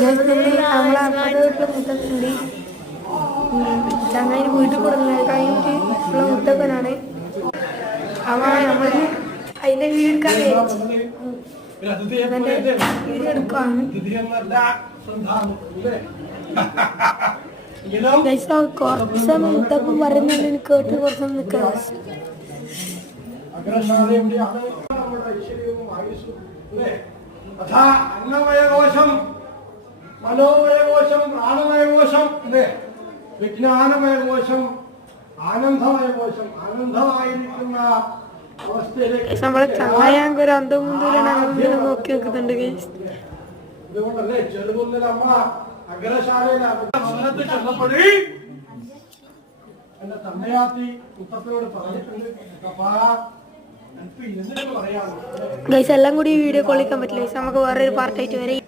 നമ്മളെ വീട്ടിലെ മുത്തപ്പനുണ്ട്. ചങ്ങായി വീട്ടിൽ കൊടുക്കുന്ന കഴിഞ്ഞിട്ട് ഉള്ള മുത്തപ്പനാണ്. അവ നമ്മൾ അതിന്റെ വീഡിയോ എടുക്കാൻ വീഡിയോ എടുക്കാണ്. കുറച്ച് സമയം മുത്തപ്പൻ പറയുന്നത് എനിക്ക് കേട്ട് കുറച്ച് സമയം നിൽക്കാം. അന്നമയകോശം, മനോമയകോശം, പ്രാണമയകോശം, വിജ്ഞാനമയകോശം, ആനന്ദമയകോശം. ആനന്ദമായിരിക്കുന്ന അവസ്ഥയിലേക്ക് നമ്മളെ ചങ്ങായാങ്ക് ഒരു അന്തം മുന്തൂരാണ് നോക്കി നിൽക്കുന്നുണ്ട്. ഇതുകൊണ്ടല്ലേ ചെറുകുന്നിലമ്മ അഗ്രശാലയിലെ എന്റെ തമ്മയാത്തി മുത്തപ്പനോട് പറഞ്ഞിട്ടുണ്ട്. ഗൈസ് എല്ലാം കൂടി വീഡിയോ കോൾ ചെയ്യാൻ പറ്റില്ല. നമുക്ക് വേറൊരു പാർട്ടായിട്ട് വരെ